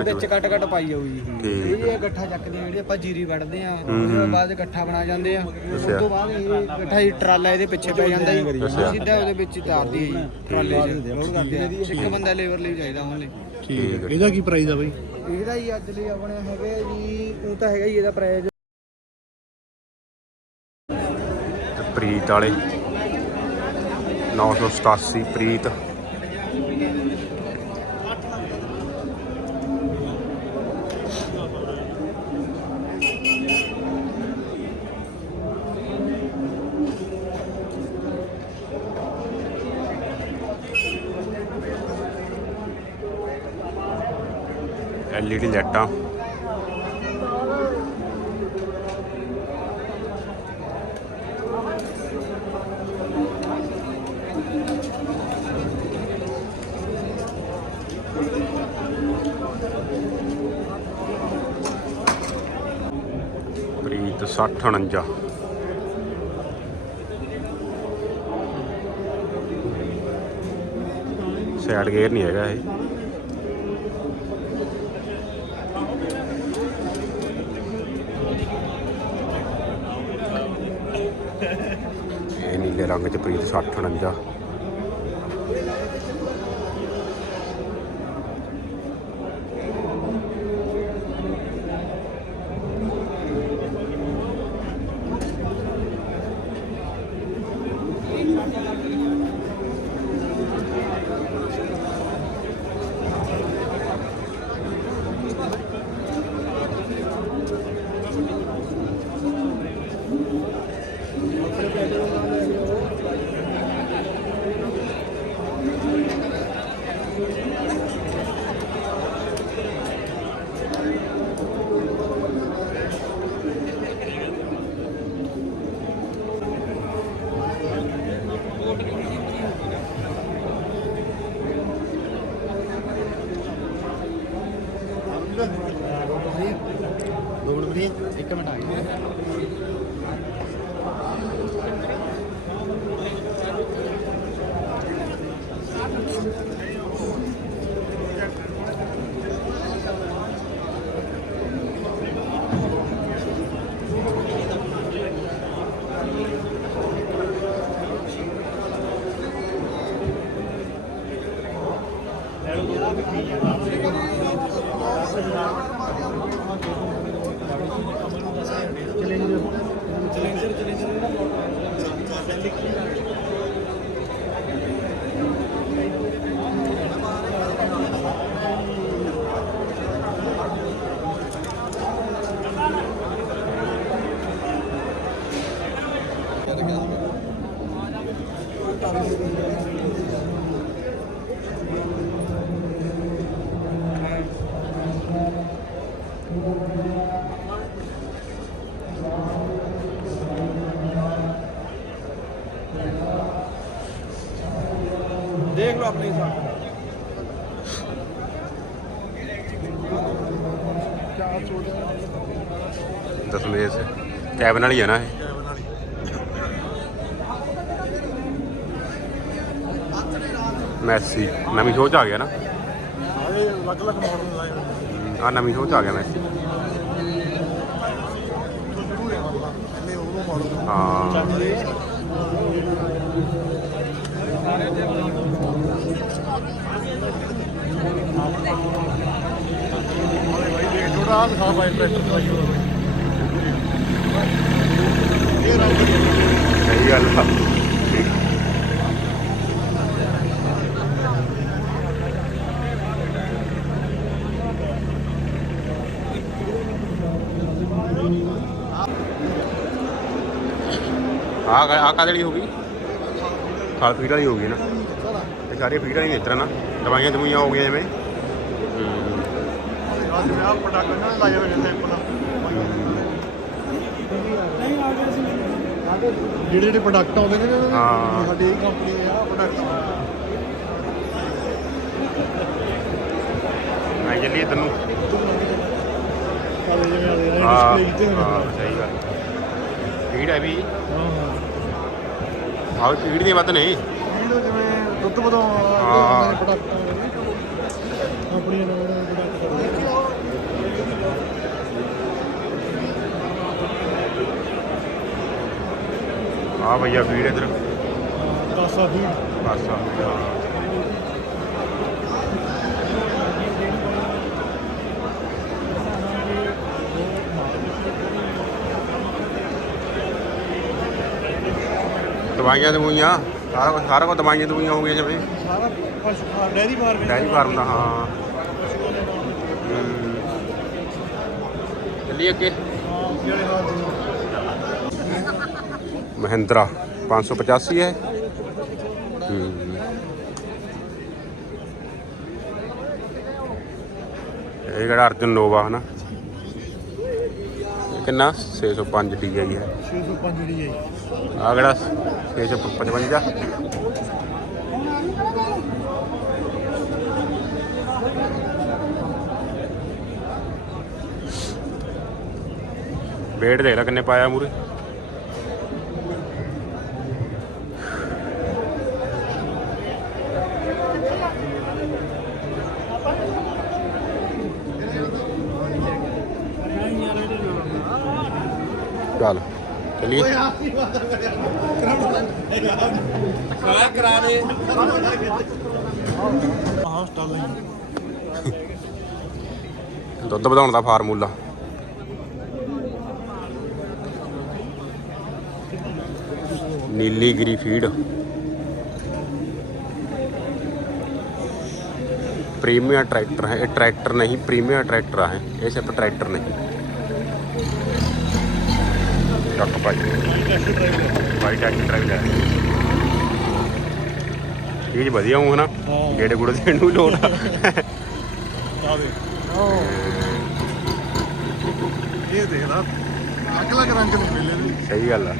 ਵਿੱਚ ਵਿੱਚ ਕੱਟ ਕੱਟ ਪਾਈ ਜਾਊ ਜੀ। ਠੀਕ ਇਹ ਇਹ ਗੱਠਾ ਚੱਕਦੇ ਆ, ਜਿਹੜੀ ਆਪਾਂ ਜੀਰੀ ਵੜਦੇ ਆ ਤੋਂ ਬਾਅਦ ਗੱਠਾ ਬਣਾ ਜਾਂਦੇ ਆ। ਉਸ। ਤੋਂ ਬਾਅਦ ਇਹ ਗੱਠਾ ਹੀ ਟਰਾਲਾ ਇਹਦੇ ਪਿੱਛੇ ਪੈ ਜਾਂਦਾ ਜੀ। ਸਿੱਧਾ ਉਹਦੇ ਵਿੱਚ ਹੀ ਤਾਰਦੀ ਹੈ ਜੀ ਟਰਾਲੇ 'ਚ। ਲੋਡ ਕਰਦੇ ਆ। ਇੱਕ ਬੰਦਾ ਲੇਬਰ ਲਈ ਚਾਹੀਦਾ ਹੁਣ ਲਈ ਠੀਕ ਹੈ। ਇਹਦਾ ਕੀ ਪ੍ਰਾਈਸ ਆ ਬਾਈ? ਇਹਦਾ ਹੀ ਅੱਜ ਲਈ ਆਪਣੇ ਹੈਗੇ ਜੀ ਉਹ ਤਾਂ ਹੈਗਾ ਹੀ ਇਹਦਾ ਪ੍ਰਾਈਸ ਤੇ ਪ੍ਰੀਤ ਵਾਲੇ। 987 ਪ੍ਰੀਤ। എൽ ഇ ഡി ലട്ടോ. ਪ੍ਰੀਤ 6049 ਸਾਈਡ ਗੇਅਰ ਨਹੀਂ ਹੈਗਾ ਇਹ। ਇਹ ਨੀਲੇ ਰੰਗ ਚ ਪ੍ਰੀਤ 6049 ਦੇਖ ਲਓ ਆਪਣੇ ਹਿਸਾਬ ਦਸਮੇਸ਼ ਕੈਬਨ ਵਾਲੀ ਹੈ ਨਾ ਇਹ। ਮੈਸੀ ਨਵੀਂ ਸੋਚ ਆ ਗਿਆ ਨਾ? ਅਲੱਗ ਅਲੱਗ ਮਾਡਲ ਆ ਨਵੀਂ ਸੋਚ ਆ ਗਿਆ ਮੈਸੀ ਹੈ। ਛੋਟਾ ਦਿਖਾ ਬਾਈ ਟਰੈਕਟਰ ਦਾ ਸ਼ੁਰੂ ਇਹ ਰੰਗ ਸਹੀ ਗੱਲ ਆ। ਆ ਆ ਕਾਹਦੇ ਲਈ ਹੋ ਗਈ? ਖਾਲ ਫੀਡ ਵਾਲੀ ਹੋ ਗਈ ਨਾ। ਇਹ ਸਾਰੇ ਫੀਡ ਵਾਲੀ ਤਰ੍ਹਾਂ ਨਾ। ਦਵਾਈਆਂ ਦਵਾਈਆਂ ਹੋ ਗਈਆਂ ਜਿਵੇਂ। ਜਿਹੜੇ ਜਿਹੜੇ ਪ੍ਰੋਡਕਟ ਆਉਂਦੇ ਨੇ ਹਾਂ। ਸਾਡੀ ਇਹ ਕੰਪਨੀ ਆ ਪ੍ਰੋਡਕਟ ਮੈਂ ਚੱਲੀ ਤੈਨੂੰ ਹਾਂ ਸਹੀ ਗੱਲ। ਫੀਡ ਹੈ ਵੀ। ਹਾਂ। ਆਹ ਭੀੜ ਦੀ ਵੱਧ ਨਹੀਂ। ਇਹਨੂੰ ਜਿਵੇਂ ਦੁੱਧ ਵਧਾਉਣ ਵਾਲੇ product ਆ ਆਪਣੀਆਂ ਨਵੇਂ ਨਵੇਂ product ਕਰਦੇ ਆ। ਆਹ ਭਈਆ ਭੀੜ ਇਧਰ। ਕਾਸਾ ਵੀ ਪਾਸਾ ਦਵਾਈਆਂ ਦਵਾਈਆਂ ਸਾਰਾ ਕੁਛ ਸਾਰਾ ਕੁਝ ਦਵਾਈਆਂ ਦਵਾਈਆਂ ਹੋ ਗਈਆਂ ਜਿਵੇਂ ਸਾਰਾ ਪਸ਼ੂ farm dairy farm dairy farm ਦਾ ਹਾਂ। ਚੱਲੀਏ ਅੱਗੇ। ਜਿਹੜੇ ਮਹਿੰਦਰਾ 585 ਹੈ। ਇਹ ਕਿਹੜਾ ਅਰਜਨ ਨੋਵਾ ਹਨਾ? ਕਿੰਨਾ? 605 DI ਹੈ। 605 ਦੀ ਹੈ ਆ ਕਿਹੜਾ? 655 ਵੇਟ ਦੇਖ ਲੈ ਕਿੰਨੇ ਪਾਇਆ ਮੂਰੇ। ਚੱਲ ਚਲਿਏ ਹਾਂ ਸਟਾਰਲਿੰਗ ਦੁੱਧ ਵਧਾਉਣ ਦਾ formula Nilgiri feed premier tractor है ये ट्रैक्टर नहीं प्रीमियर ट्रैक्टर है ये सिर्फ ट्रैक्टर नहीं ਚੱਕ ਭਾਈ। ਭਾਈ ਟਰੈਕਟਰ ਡਰਾਈਵਰ ਹੈ ਚੀਜ਼ ਵਧੀਆ ਹੂੰ ਹਨਾ? ਹਾਂ। ਗੇੜੇ ਗੁੜੇ ਦੇਣ ਨੂੰ ਲੋੜ ਆ। ਆ ਦੇ ਇਹ ਦੇਖ ਲਾ। ਅਗਲਾ ਰੰਗ ਨਹੀਂ ਮਿਲੇ ਨੇ। ਸਹੀ ਗੱਲ ਆ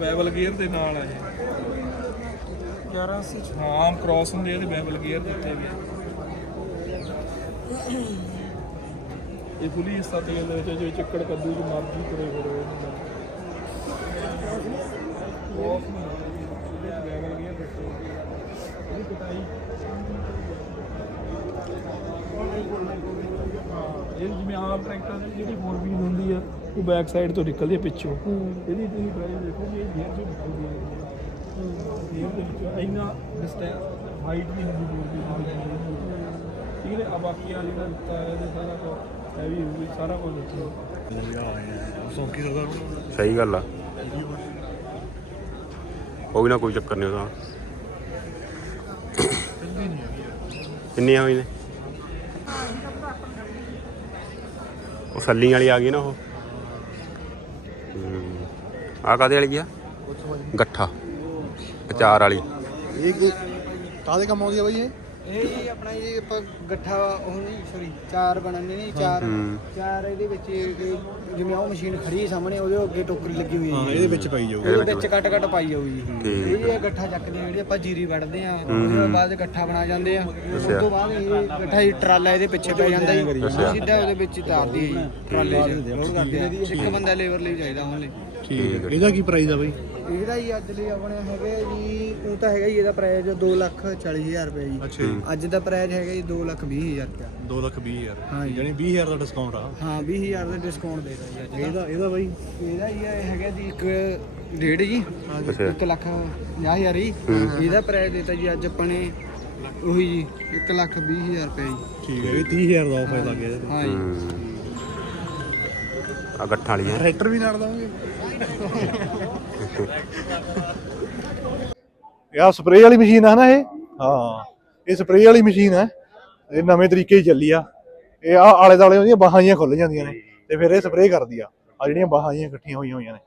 ਬੈਬਲ ਗੇਅਰ ਦੇ ਨਾਲ ਆ ਇਹ। 11 ਸੀ। ਹਾਂ ਆਮ ਕ੍ਰਾਸ ਹੁੰਦੇ ਤੇ ਬੈਬਲ ਗੇਅਰ ਦਿੱਤੇ ਵੀ ਆ। ਇਹ ਫੁੱਲੀ ਹਿੱਸਾ ਤੇਲ ਦੇ ਵਿੱਚ ਜੇ ਚੱਕੜ ਕੱਦੂ ਦੀ ਮਰਜ਼ੀ ਕਰੇ ਫਿਰ ਉਹ ਦਿੱਤੇ ਇਹਦੀ ਕਟਾਈ। ਇਹ ਜਿਵੇਂ ਆਮ ਟਰੈਕਟਰ ਦੀ ਜਿਹੜੀ 4 ਵੀਲ ਹੁੰਦੀ ਆ ਉਹ ਬੈਕ ਸਾਈਡ ਤੋਂ ਨਿਕਲਦੀ ਆ ਪਿੱਛੋਂ ਇਹਦੀ ਤੁਸੀਂ ਡਰਾਈਵ ਦੇਖੋ ਕਿ ਇਹ ਗੇਅਰ ਚੋਂ ਨਿਕਲਦੀ ਹੈ। ਗੇਅਰ ਦੇ ਵਿੱਚੋਂ ਇੰਨਾ ਡਿਸਟੈਂਸ ਹਾਈਟ ਨਹੀਂ ਹੁੰਦੀ 4 ਵੀਲ ਦੀ ਠੀਕ ਹੈ ਆ ਬਾਕੀ ਵਾਲੀ ਦਾ ਦਿੱਤਾ ਹੈ ਇਹਦੇ ਸਾਰਾ ਕੁਝ ਹੈਵੀ ਹੋਊਗੀ ਸਾਰਾ ਕੁਝ ਸਰਦਾਰ ਸਹੀ ਗੱਲ ਆ। ਕੋਈ ਨਾ ਕੋਈ ਚੱਕਰ ਨਹੀਂ ਉਹਦਾ। ਕਿੰਨੀਆਂ ਹੋਈ ਨੇ? ਉਹ ਸੱਲੀ ਵਾਲੀ ਆ ਗਈ ਨਾ ਉਹ। ਆ ਕਾਦੇ ਵਾਲੀ ਆ? ਗੱਠਾ। ਅਚਾਰ ਵਾਲੀ। ਇਹ ਕਾਦੇ ਕੰਮ ਆਉਂਦੀ ਆ ਬਾਈ ਇਹ? ਇਹ ਜੀ ਆਪਣਾ ਜੀ ਆਪਾਂ ਗੱਠਾ ਉਹ ਨਹੀਂ ਸੌਰੀ ਚਾਰ ਬਣਾਉਂਦੇ ਨੇ ਚਾਰ। ਹੂੰ। ਚਾਰ ਇਹਦੇ ਵਿੱਚ ਇਹ ਜਿਵੇਂ ਉਹ ਮਸ਼ੀਨ ਖੜੀ ਹੈ ਸਾਹਮਣੇ ਉਹਦੇ ਅੱਗੇ ਟੋਕਰੀ ਲੱਗੀ ਹੋਈ ਹੈ ਇਹਦੇ ਵਿੱਚ ਪਈ ਜਾਊ ਉਹਦੇ ਵਿੱਚ ਕੱਟ ਕੱਟ ਪਾਈ ਜਾਊਗੀ ਜੀ। ਇਹ ਗੱਠਾ ਚੱਕਦੇ ਆ ਜਿਹੜੀ ਆਪਾਂ ਜੀਰੀ ਵੱਢਦੇ ਆ ਉਸ ਤੋਂ ਬਾਅਦ ਗੱਠਾ ਬਣਾ ਜਾਂਦੇ ਆ। ਉਸ ਤੋਂ ਬਾਅਦ ਇਹ ਗੱਠਾ ਹੀ ਟਰਾਲਾ ਇਹਦੇ ਪਿੱਛੇ ਪੈ ਜਾਂਦਾ ਜੀ। ਸਿੱਧਾ ਉਹਦੇ ਵਿੱਚ ਤਾਰਦੀ ਹੈ ਜੀ ਟਰਾਲੇ 'ਚ। ਲੋਡ ਕਰਦੇ ਆ ਇੱਕ ਬੰਦਾ ਲੇਬਰ ਲਈ ਚਾਹੀਦਾ ਹੁਣ ਲਈ ਠੀਕ ਹੈ। ਇਹਦਾ ਕੀ ਪ੍ਰਾਈਸ ਆ ਬਾਈ? ਇਹਦਾ ਹੀ ਅੱਜ ਲਈ ਆਪਣੇ ਹੈਗੇ ਜੀ ਉਹ ਤਾਂ ਹੈਗਾ ਜੀ ਇਹਦਾ ਪ੍ਰਾਈਸ 2 ਲੱਖ 40 ਹਜ਼ਾਰ ਰੁਪਏ ਜੀ। ਅੱਛਾ ਜੀ। ਅੱਜ ਦਾ ਪ੍ਰਾਈਸ ਹੈਗਾ ਜੀ 2 ਲੱਖ 20 ਹਜ਼ਾਰ ਰੁਪਏ 2 ਲੱਖ 20 ਹਜ਼ਾਰ। ਹਾਂ ਜੀ। ਯਾਨੀ 20 ਹਜ਼ਾਰ ਦਾ ਡਿਸਕਾਊਂਟ ਆ। ਹਾਂ 20 ਹਜ਼ਾਰ ਦਾ ਡਿਸਕਾਊਂਟ ਦੇ ਦਾਂ ਜੀ ਅੱਜ ਦਾ। ਇਹਦਾ ਇਹਦਾ ਬਾਈ? ਇਹਦਾ ਹੀ ਇਹ ਹੈਗਾ ਜੀ ਇੱਕ ਡੇਢ ਜੀ। ਅੱਛਾ 1 ਲੱਖ 50 ਹਜ਼ਾਰ ਜੀ। ਇਹਦਾ ਪ੍ਰਾਈਸ ਦਿੱਤਾ ਜੀ ਅੱਜ ਆਪਾਂ ਨੇ ਉਹੀ ਜੀ 1 ਲੱਖ 20 ਹਜ਼ਾਰ ਰੁਪਏ ਜੀ। ਠੀਕ ਹੈ ਇਹ 30 ਹਜ਼ਾਰ ਦਾ ਆਫਰ ਲੱਗ ਗਿਆ ਹਾਂ ਜੀ। ਆ ਗੱਠਾਂ ਵਾਲੀ ਹੈ। ਟਰੈਕਟਰ ਵੀ ਨਾਲ ਦਾਂਗੇ ਇਹ ਆ ਸਪਰੇਅ ਵਾਲੀ ਮਸ਼ੀਨ ਹੈ ਨਾ ਇਹ? ਹਾਂ। ਇਹ ਸਪਰੇਅ ਵਾਲੀ ਮਸ਼ੀਨ ਹੈ ਇਹ ਨਵੇਂ ਤਰੀਕੇ ਹੀ ਚੱਲੀ ਆ। ਇਹ ਆ ਆਲੇ ਦਾਲੇ ਉਹਦੀਆਂ ਬਾਹਾਂ ਜੀਆਂ ਖੁੱਲ ਜਾਂਦੀਆਂ ਨੇ ਤੇ ਫਿਰ ਇਹ ਸਪਰੇਅ ਕਰਦੀ ਆ। ਆ ਜਿਹੜੀਆਂ ਬਾਹਾਂ ਜੀਆਂ ਇਕੱਠੀਆਂ ਹੋਈਆਂ ਹੋਈਆਂ ਨੇ।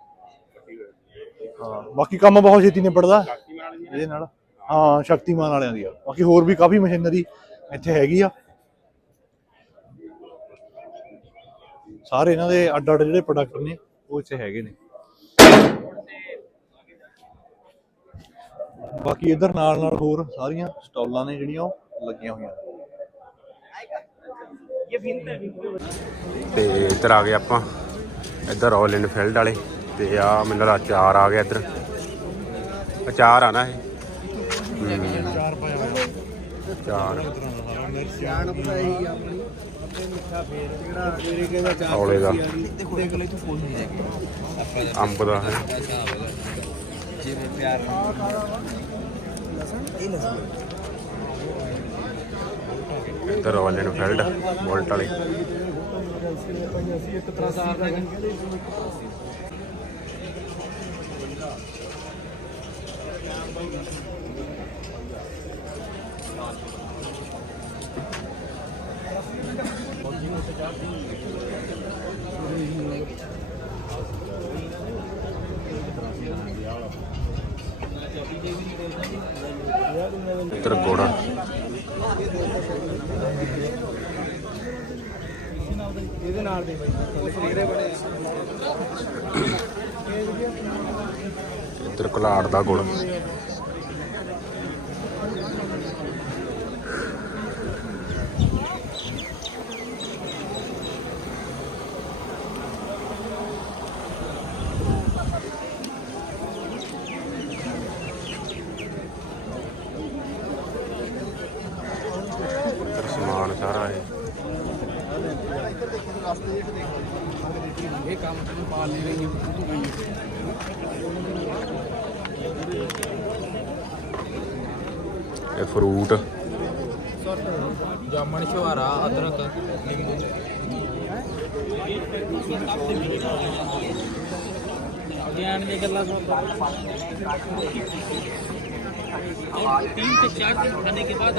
ਹਾਂ ਬਾਕੀ ਕੰਮ ਬਹੁਤ ਛੇਤੀ ਨਿਬੜਦਾ। ਇਹਦੇ ਨਾਲ। ਹਾਂ ਸ਼ਕਤੀਮਾਨ ਵਾਲਿਆਂ ਦੀ ਆ। ਬਾਕੀ ਹੋਰ ਵੀ ਕਾਫੀ ਮਸ਼ੀਨਰੀ ਇੱਥੇ ਹੈਗੀ ਆ। ਸਾਰੇ ਇਹਨਾਂ ਦੇ ਅੱਡ ਅੱਡ ਜਿਹੜੇ ਪ੍ਰੋਡਕਟ ਨੇ, ਉਹ ਇੱਥੇ ਹੈਗੇ ਨੇ। ਬਾਕੀ ਇਧਰ ਨਾਲ ਨਾਲ ਹੋਰ ਸਾਰੀਆਂ ਸਟਾਲਾਂ ਨੇ ਜਿਹੜੀਆਂ ਉਹ ਲੱਗੀਆਂ ਹੋਈਆਂ ਤੇ ਇੱਧਰ ਆ ਗਏ ਆਪਾਂ, ਇੱਧਰ ਰੋਇਲ ਇਨਫੀਲਡ ਵਾਲੇ, ਤੇ ਆ ਮੈਨੂੰ ਚਾਰ ਆ ਗਿਆ ਇੱਧਰ। ਅਚਾਰ ਆ ਨਾ ਇਹ। ਚਾਰ। ਜਾਣ ਪਈ ਆਪਣੀ। ਆਪੇ ਮਿੱਠਾ ਫੇਰ। ਜਿਹੜਾ ਤੇਰੇ ਕਿਹਦਾ ਚਾਹ ਔਲੇ ਦਾ। ਦੇਖ ਲੈ ਤੂੰ ਫੋਨ ਨਹੀਂ ਲੈ ਅੰਬ ਦਾ ਹੈ। ਜਿਵੇਂ ਪਿਆਰ ਇਹ ਲਸਣ। ਇੱਧਰ ਰਾਇਲ ਇਨਫੀਲਡ ਬੋਲਟ ਵਾਲੇ ਅਸੀਂ ਇੱਕ ਤਰ੍ਹਾਂ ਦਾ ਇੱਧਰ ਗੋੜਾ। ਇਹਦੇ ਨਾਲ ਦੇ ਬਾਈ ਫਰੀਰੇ ਬਣੇ ਇੱਧਰ ਕਲਾੜ ਦਾ ਗੁੜ ਇੱਧਰ ਸਮਾਨ ਸਾਰਾ ਹੈ ਇਹ ਕੰਮ ਤੈਨੂੰ ਪਾਲ ਨਹੀਂ ਰਹੀ ਤੂੰ ਗਈ ਇਹ ਫਰੂਟ ਜਾਮਣ ਛੁਹਾਰਾ ਅਦਰਕ ਨਿੰਬੂ ਗਿਆਨ ਦੀ ਗੱਲਾਂ ਸੁਣ तीन से चार दिन खाने के बाद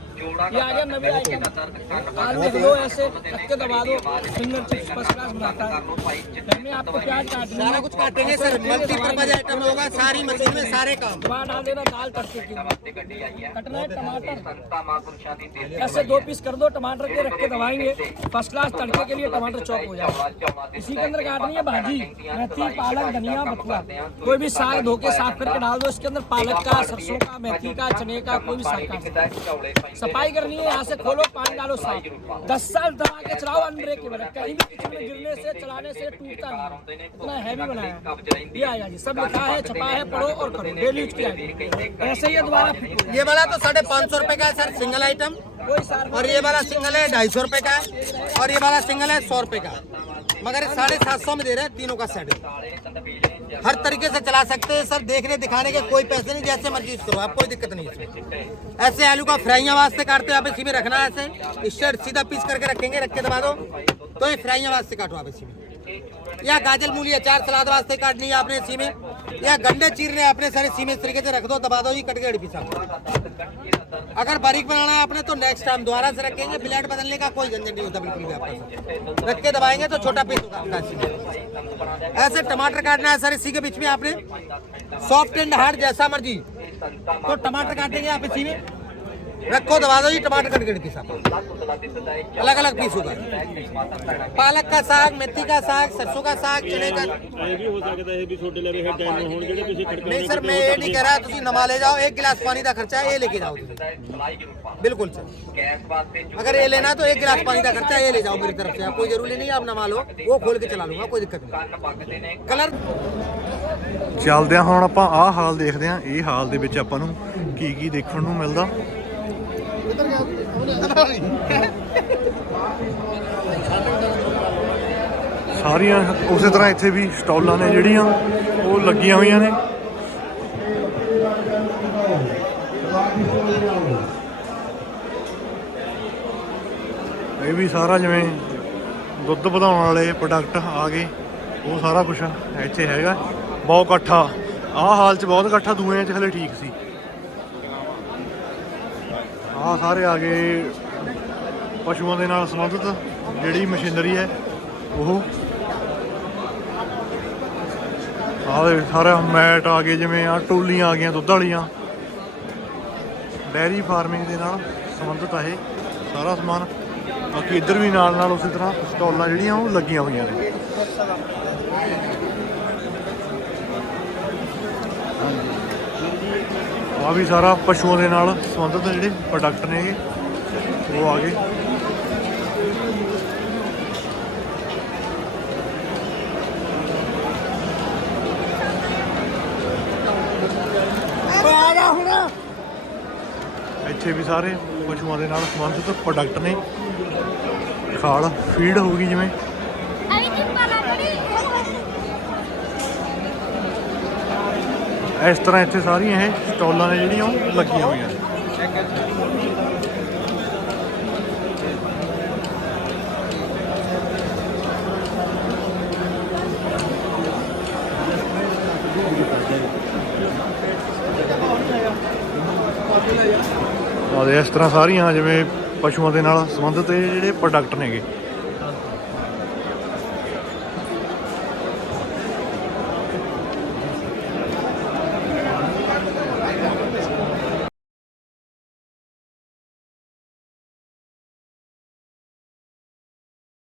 ऐसे दो आपको सारी मशीन में सारे काम। डाल देना दाल कटना है टमाटर। ऐसे दो पीस कर दो टमाटर के रख के दबाएँगे। फ़र्स्ट क्लास तड़के के लिए टमाटर चौक हो जाएगा इसी के अंदर काटनी है भाजी मेथी पालक धनिया बथुआ। कोई भी साग धो के साफ़ करके डाल दो इसके अंदर पालक का सरसों का मेथी का चने का कोई भी साग का सब सफ़ाई करनी है यहाँ से खोलो पानी डालो साफ़। दस साल दबा के चलाओ अनब्रेकेबल है कहीं भी किचन में गिरने से चलाने से टूटता नहीं। इतना हैवी बनाया। ये आएगा जी सब लिखा है छपा है पढ़ो और करो। डेली यूज़ की आएगी ऐसे ही दोबारा ये वाला तो साढ़े पाँच सौ रुपए का है सर सिंगल आइटम और ये वाला सिंगल है ढाई सौ रुपए का है। और ये वाला सिंगल है सौ रुपए का। मगर साढ़े सात सौ में दे रहे हैं तीनों का सेट। हर तरीके से चला सकते हैं, सर, देखने, दिखाने के कोई पैसे नहीं, जैसे मर्ज़ी करो, आप कोई दिक्कत नहीं इसमें। ऐसे आलू का फ्राइयाँ वास्ते काटते हो आप, इसी में रखना ऐसे। इससे सीधा पीस करके रखेंगे, रख के दबा दो। तो ये फ्राइयाँ वास्ते काटो आप इसी में। या गाजर, मूली, अचार, सलाद वास्ते काटनी है आपने इसी में। या गंडे चीरने अपने सारे, इसी में इस तरीके से रख दो, दबा दो, ये कट के अगर बारीक बनाना है आपने तो नेक्स्ट टाइम दोबारा से रखेंगे। ब्लेड बदलने का कोई झंझट नहीं होता, बिल्कुल भी आपका। रख के दबाएँगे तो छोटा पीस होगा ऐसे। टमाटर काटना है सर, इसी के बीच में आपने। सॉफ्ट एंड हार्ड जैसा मर्ज़ी। तो टमाटर काटेंगे आप इसी में। रखो दबा दो जी टमाटर कट के पीस आपका अलग अलग पीस होगा पालक का साग मेथी का साग सरसों का साग चने का नहीं सर मैं ये नहीं कह रहा ਤੁਸੀਂ ਨਵਾ ਲੈ ਜਾਓ एक गिलास पानी का खर्चा है ये लेके जाओ ਤੁਸੀਂ बिल्कुल सर ਗੈਸ ਵਾਸਤੇ अगर ये लेना तो एक गिलास पानी का खर्चा है ये ले जाओ मेरी तरफ से आप कोई जरूरी नहीं है आप नवा लो वो खोल के चला लूंगा कोई दिक्कत नहीं ਪੱਕਦੇ ਨੇ कलर ਚੱਲਦੇ ਆ ਹੁਣ ਆਪਾਂ ਆਹ ਹਾਲ ਦੇਖਦੇ ਆ ਇਹ ਹਾਲ ਦੇ ਵਿੱਚ ਆਪਾਂ ਨੂੰ ਕੀ ਕੀ ਦੇਖਣ ਨੂੰ ਮਿਲਦਾ ਸਾਰੀਆਂ ਉਸੇ ਤਰ੍ਹਾਂ ਇੱਥੇ ਵੀ ਸਟਾਲਾਂ ਨੇ ਜਿਹੜੀਆਂ, ਉਹ ਲੱਗੀਆਂ ਹੋਈਆਂ ਨੇ। ਇਹ ਵੀ ਸਾਰਾ ਜਿਵੇਂ ਦੁੱਧ ਵਧਾਉਣ ਵਾਲੇ ਪ੍ਰੋਡਕਟ ਆ ਗਏ, ਉਹ ਸਾਰਾ ਕੁਝ ਇੱਥੇ ਹੈਗਾ। ਬਹੁਤ ਇਕੱਠਾ। ਆਹ ਹਾਲ 'ਚ ਬਹੁਤ ਇਕੱਠਾ, ਦੂਏ 'ਚ ਹਲੇ ਠੀਕ ਸੀ। ਆਹ ਸਾਰੇ ਆ ਗਏ ਪਸ਼ੂਆਂ ਦੇ ਨਾਲ ਸੰਬੰਧਿਤ, ਜਿਹੜੀ ਮਸ਼ੀਨਰੀ ਹੈ, ਉਹ। ਆਹ ਸਾਰਾ ਮੈਟ ਆ ਗਏ, ਜਿਵੇਂ ਆ ਟੋਲੀਆਂ ਆ ਗਈਆਂ, ਦੁੱਧ ਵਾਲੀਆਂ। ਡੈਰੀ ਫਾਰਮਿੰਗ ਦੇ ਨਾਲ ਸੰਬੰਧਿਤ ਆ ਇਹ ਸਾਰਾ ਸਮਾਨ। ਬਾਕੀ ਇੱਧਰ ਵੀ ਨਾਲ ਨਾਲ ਉਸੇ ਤਰ੍ਹਾਂ ਸਟਾਲਾਂ ਜਿਹੜੀਆਂ, ਉਹ ਲੱਗੀਆਂ ਹੋਈਆਂ ਨੇ। ਆ ਵੀ ਸਾਰਾ ਪਸ਼ੂਆਂ ਦੇ ਨਾਲ ਸੰਬੰਧਿਤ ਜਿਹੜੇ ਪ੍ਰੋਡਕਟ ਨੇ ਉਹ ਆ ਗਏ। ਇੱਥੇ ਵੀ ਸਾਰੇ ਪਸ਼ੂਆਂ ਦੇ ਨਾਲ ਸੰਬੰਧਿਤ ਪ੍ਰੋਡਕਟ ਨੇ। ਖਾਲ ਫੀਡ ਹੋਊਗੀ ਜਿਵੇਂ। ਇਸ ਤਰ੍ਹਾਂ ਇੱਥੇ ਸਾਰੀਆਂ ਇਹ ਸਟਾਲਾਂ ਨੇ ਜਿਹੜੀਆਂ ਉਹ ਲੱਗੀਆਂ ਹੋਈਆਂ ਨੇ। ਆਹ ਇਸ ਤਰ੍ਹਾਂ ਸਾਰੀਆਂ ਜਿਵੇਂ ਪਸ਼ੂਆਂ ਦੇ ਨਾਲ ਸੰਬੰਧਿਤ ਇਹ ਜਿਹੜੇ ਪ੍ਰੋਡਕਟ ਨੇਗੇ।